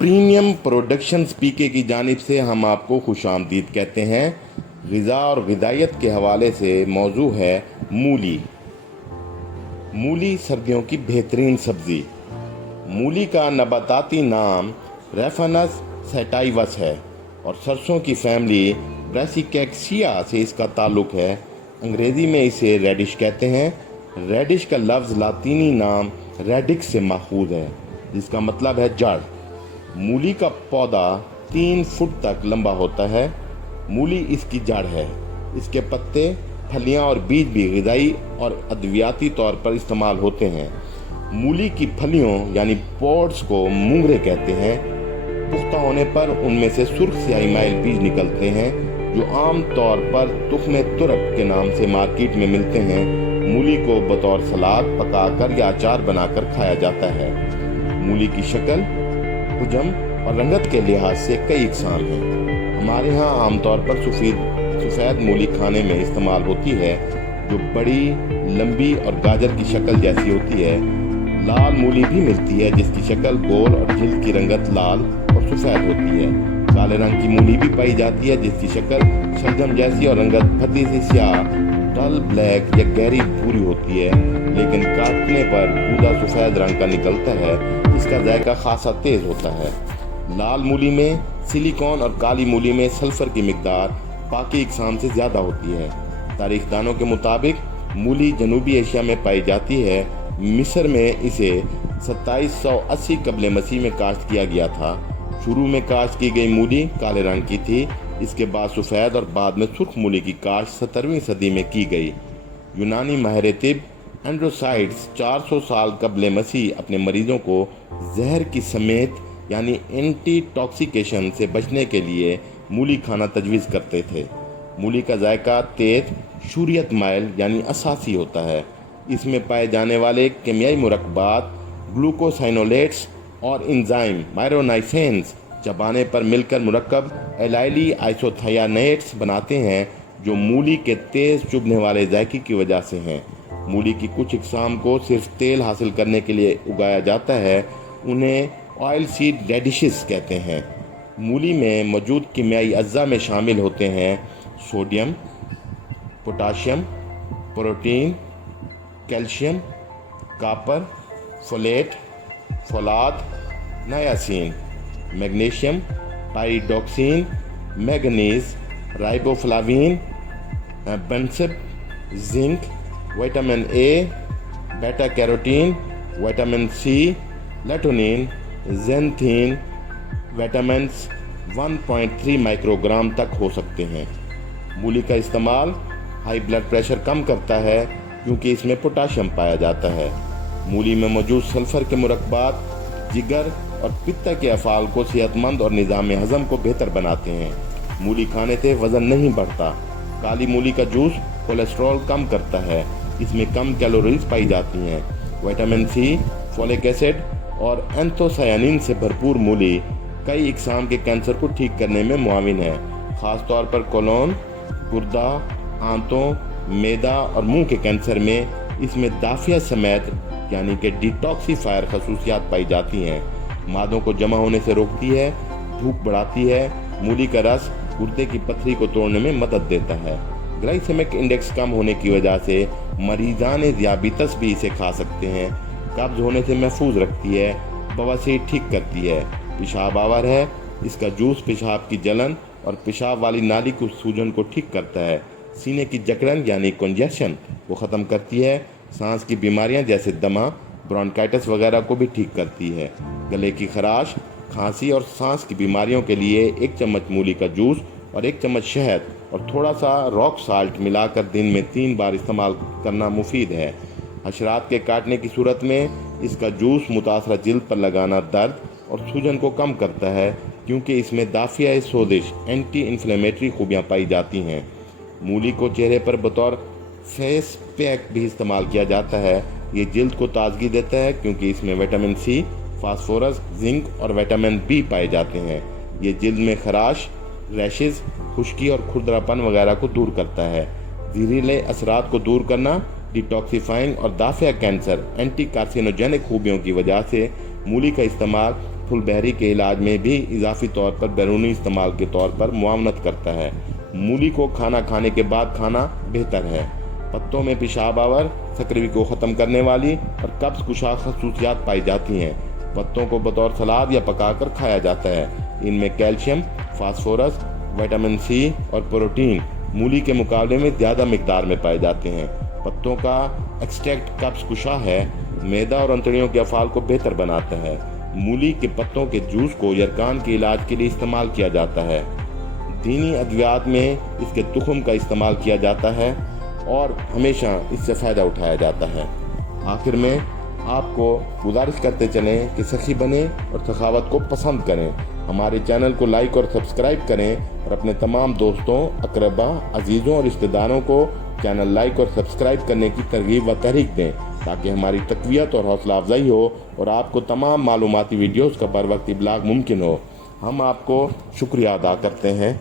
Premium productions पीके की जानिब से हम आपको खुशामदीद कहते हैं। ग़िज़ा और ग़िज़ाइयत के हवाले से मौजू है मूली। मूली सर्दियों की बेहतरीन सब्ज़ी। मूली का नबाताती नाम रेफानस सैटाइवस है और सरसों की फैमिली ब्रासिकेक्सिया से इसका ताल्लुक़ है। अंग्रेज़ी में इसे रेडिश कहते हैं। रेडिश का लफ्ज़ लातीनी नाम रेडिक्स से माखूज़ है, जिसका मतलब है जड़। मूली का पौधा 3 फुट तक लंबा होता है। मूली इसकी जड़ है। इसके पत्ते, फलियां और बीज भी ग़िज़ाई और अद्वियाती तौर पर इस्तेमाल होते हैं। मूली की फलियों यानी पॉड्स को मूंगरे कहते हैं। पुख्ता होने पर उनमें से सुर्ख स्याही माइल बीज निकलते हैं, जो आम तौर पर तुख्मे तुरक के नाम से मार्केट में मिलते हैं। मूली को बतौर सलाद पकाकर या अचार बनाकर खाया जाता है। मूली की शक्ल, हुजम और रंगत के लिहाज से कई इकसाम हैं। हमारे यहाँ आमतौर पर सफ़ेद मूली खाने में इस्तेमाल होती है, जो बड़ी, लंबी और गाजर की शक्ल जैसी होती है। लाल मूली भी मिलती है, जिसकी शक्ल गोल और जिल्द की रंगत लाल और सफ़ेद होती है। काले रंग की मूली भी पाई जाती है, जिसकी शक्ल शलजम जैसी और रंगत भद्दी सी स्याह, डल ब्लैक या गहरी भूरी होती है, लेकिन काटने पर पूरा सफ़ेद रंग का निकलता है। इसका जायका खासा तेज़ होता है। लाल मूली में सिलिकॉन और काली मूली में सल्फ़र की मिकदार बाकी इकसाम से ज़्यादा होती है। तारीखदानों के मुताबिक मूली जनूबी एशिया में पाई जाती है। मिस्र में इसे 2780 कबल मसीह में काश्त किया गया था। शुरू में काश्त की गई मूली काले रंग की थी। इसके बाद सफ़ेद और बाद में सुर्ख मूली की काश्त 17वीं सदी में की गई। यूनानी माहिर तिब एंड्रोसाइड्स 400 साल कबल मसीह अपने मरीजों को जहर की समेत यानी एंटी टॉक्सिकेशन से बचने के लिए मूली खाना तजवीज़ करते थे। मूली का जायका तेज, शूरियत माइल यानी असासी होता है। इसमें पाए जाने वाले केमियाई मुरक्बात ग्लूकोसाइनोलेट्स और इंजाइम मायरोनाइफेन्स चबाने पर मिलकर मुरक्कब एलाइली आइसोथियानेट्स बनाते हैं, जो मूली के तेज़ चुभने वाले जायके की वजह से हैं। मूली की कुछ इकसाम को सिर्फ तेल हासिल करने के लिए उगाया जाता है। उन्हें ऑयल सीड रेडिशेस कहते हैं। मूली में मौजूद कीमियाई अज्जा में शामिल होते हैं sodium, potassium, protein, calcium, copper, folate, फोलाद, niacin, magnesium, pyridoxine, manganese, riboflavin, बेंसिप, zinc, vitamin A, beta carotene, vitamin C, लेटोनिन, ज़ैंथीन। विटामिन 1.3 माइक्रोग्राम तक हो सकते हैं। मूली का इस्तेमाल हाई ब्लड प्रेशर कम करता है, क्योंकि इसमें पोटाशियम पाया जाता है। मूली में मौजूद सल्फ़र के मुरक्बात जिगर और पित्त के अफ़ाल को सेहतमंद और निज़ाम हज़म को बेहतर बनाते हैं। मूली खाने से वज़न नहीं बढ़ता। काली मूली का जूस कोलेस्ट्रॉल कम करता है। इसमें कम कैलोरीज पाई जाती हैं। विटामिन सी, फोलिक एसिड और एंथोसायानिन से भरपूर मूली कई इकसाम के कैंसर को ठीक करने में मुआविन है। ख़ास तौर पर कोलोन, गुर्दा, आंतों, मैदा और मुंह के कैंसर में इसमें दाफिया समेत यानी कि डिटॉक्सीफायर खसूसियात पाई जाती हैं। मादों को जमा होने से रोकती है, भूख बढ़ाती है। मूली का रस गुर्दे की पथरी को तोड़ने में मदद देता है। ग्लाइसेमिक इंडेक्स कम होने की वजह से मरीजान दियाबितस भी इसे खा सकते हैं। कब्ज होने से महफूज रखती है। बवासीर ठीक करती है। पेशाब आवर है। इसका जूस पेशाब की जलन और पेशाब वाली नाली की सूजन को ठीक करता है। सीने की जकड़न यानी कंजेशन को ख़त्म करती है। सांस की बीमारियां जैसे दमा, ब्रोंकाइटिस वगैरह को भी ठीक करती है। गले की खराश, खांसी और सांस की बीमारियों के लिए 1 चम्मच मूली का जूस और 1 चम्मच शहद और थोड़ा सा रॉक साल्ट मिलाकर दिन में 3 बार इस्तेमाल करना मुफीद है। हशरात के काटने की सूरत में इसका जूस मुतासरा जिल्द पर लगाना दर्द और सूजन को कम करता है, क्योंकि इसमें दाफिया सोजिश एंटी इन्फ्लेमेटरी खूबियाँ पाई जाती हैं। मूली को चेहरे पर बतौर फेस पैक भी इस्तेमाल किया जाता है। ये जिल्द को ताजगी देता है, क्योंकि इसमें विटामिन सी, फास्फोरस, जिंक और विटामिन बी पाए जाते हैं। ये जिल्द में खराश, रैशेज, खुश्की और खुरदरापन वगैरह को दूर करता है। जहरीले असरात को दूर करना, डिटॉक्सिफाइंग और दाफिया कैंसर एंटी कार्सिनोजेनिक खूबियों की वजह से मूली का इस्तेमाल फुल बहरी के इलाज में भी इजाफी तौर पर बैरूनी इस्तेमाल के तौर पर मुआवनत करता है। मूली को खाना खाने के बाद खाना बेहतर है। पत्तों में पेशाब आवर, सक्रिय को ख़त्म करने वाली और कब्ज़ कुशा खसूसियात पाई जाती हैं। पत्तों को बतौर सलाद या पकाकर खाया जाता है। इनमें कैल्शियम, फास्फोरस, विटामिन सी और प्रोटीन मूली के मुकाबले में ज़्यादा मिकदार में पाए जाते हैं। पत्तों का एक्सट्रैक्ट कब्ज़ कुशा है, मैदा और अंतड़ियों के अफ़ाल को बेहतर बनाता है। मूली के पत्तों के जूस को यरकान के इलाज के लिए इस्तेमाल किया जाता है। दीनी अद्वियात में इसके तुखम का इस्तेमाल किया जाता है और हमेशा इससे फ़ायदा उठाया जाता है। आखिर में आपको गुजारिश करते चलें कि सखी बने और सखावत को पसंद करें। हमारे चैनल को लाइक और सब्सक्राइब करें और अपने तमाम दोस्तों, अकरबा, अजीज़ों और रिश्तेदारों को चैनल लाइक और सब्सक्राइब करने की तरगीब व तहरीक दें, ताकि हमारी तक़वियत और हौसला अफजाई हो और आपको तमाम मालूमाती वीडियोज़ का बर वक्त इब्लाग मुमकिन हो। हम आपको शुक्रिया अदा करते हैं।